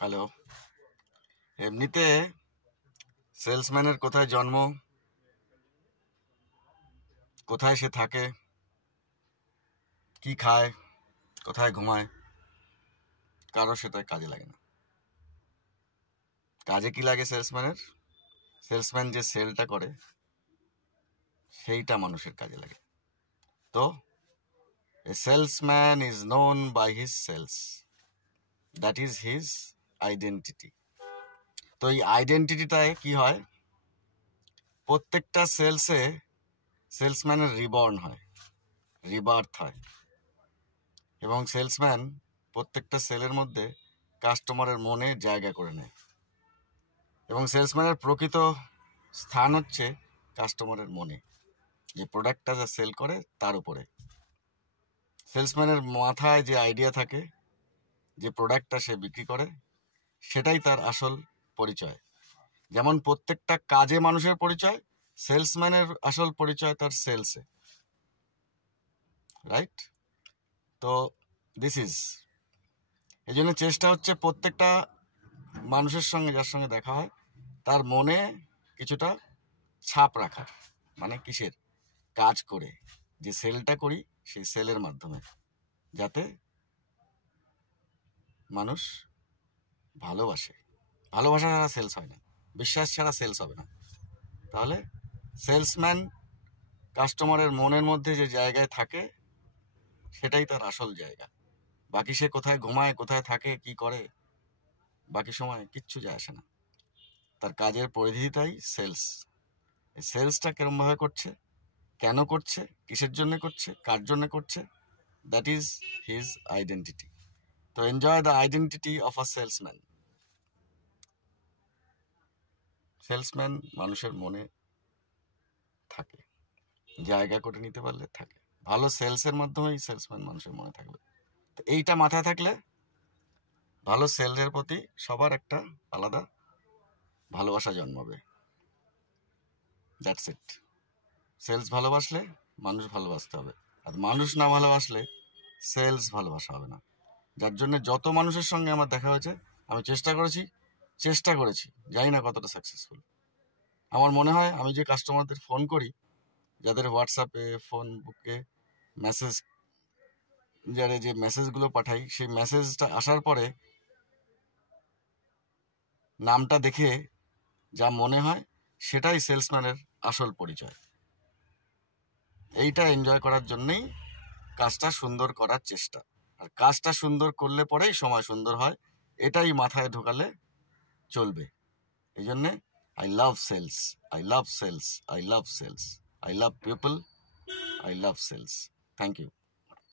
Hello. এমনিতে সেলসম্যানের কোথায় জন্ম, কোথায় সে থাকে, কি খায়, কোথায় ঘুমায়, কারো সেটা কাজে লাগে না। কাজে কি লাগে সেলসম্যানের? সেলসম্যান যে সেলটা করে সেইটা মানুষের কাজে লাগে। তো a salesman is known by his sales, that is his identity. তো এই আইডেন্টিটিটায় কি হয়, প্রত্যেকটা সেলসে সেলসম্যানের রিবর্ন হয়, রিবার্থ হয়, এবং সেলসম্যান প্রত্যেকটা সেলের মধ্যে কাস্টমারের মনে জায়গা করে নেয়, এবং সেলসম্যানের প্রকৃত স্থান হচ্ছে কাস্টমারের মনে। যে প্রোডাক্টটা যা সেল করে তার উপরে সেলসম্যানের মাথায় যে আইডিয়া থাকে, যে প্রোডাক্টটা সে বিক্রি করে সেটাই তার আসল পরিচয়। যেমন প্রত্যেকটা কাজে মানুষের পরিচয়, সেলসম্যানের আসল পরিচয় তার সেলসে, রাইট? তো দিস ইজ, এই জন্য চেষ্টা হচ্ছে প্রত্যেকটা মানুষের সঙ্গে যার সঙ্গে দেখা হয় তার মনে কিছুটা ছাপ রাখার। মানে কিসের? কাজ করে যে সেলটা করি সেই সেলের মাধ্যমে, যাতে মানুষ ভালোবাসে। ভালোবাসা ছাড়া সেলস হয় না, বিশ্বাস ছাড়া সেলস হবে না। তাহলে সেলসম্যান কাস্টমারের মনের মধ্যে যে জায়গায় থাকে সেটাই তার আসল জায়গা। বাকি সে কোথায় ঘুমায়, কোথায় থাকে, কি করে, বাকি সময় কিচ্ছু যায় আসে না। তার কাজের পরিধিটাই সেলস। এই সেলসটা কেরমভাবে করছে, কেন করছে, কিসের জন্য করছে, কার জন্য করছে, দ্যাট ইজ হিজ আইডেন্টিটি। তো enjoy the identity of a salesman. Salesman মানুষের মনে থাকে, জায়গা করে নিতে পারলে থাকে। ভালো সেলসের মাধ্যমেই সেলসম্যান মানুষের মনে থাকবে। তো এইটা মাথায় থাকলে ভালো সেলসের প্রতি সবার একটা আলাদা ভালোবাসা জন্মাবে। That's it. সেলস ভালোবাসলে মানুষ ভালোবাসতে হবে, আর মানুষ না ভালোবাসলে সেলস ভালোবাসা হবে না। যার জন্য যত মানুষের সঙ্গে আমার দেখা হয়েছে, আমি চেষ্টা করেছি, জানি না কতটা সাকসেসফুল। আমার মনে হয় আমি যে কাস্টমারদের ফোন করি, যাদের হোয়াটসঅ্যাপে, ফোন বুকে মেসেজ, যারা যে মেসেজগুলো পাঠাই, সেই মেসেজটা আসার পরে নামটা দেখে যা মনে হয় সেটাই সেলসম্যানের আসল পরিচয়। এইটা এনজয় করার জন্যেই কাজটা সুন্দর করার চেষ্টা। আর কাজটা সুন্দর করলে পরেই সময় সুন্দর হয়, এটাই মাথায় ঢোকালে চলবে। এই জন্যে I love sales, I love sales, I love sales, I love people, I love sales. Thank you.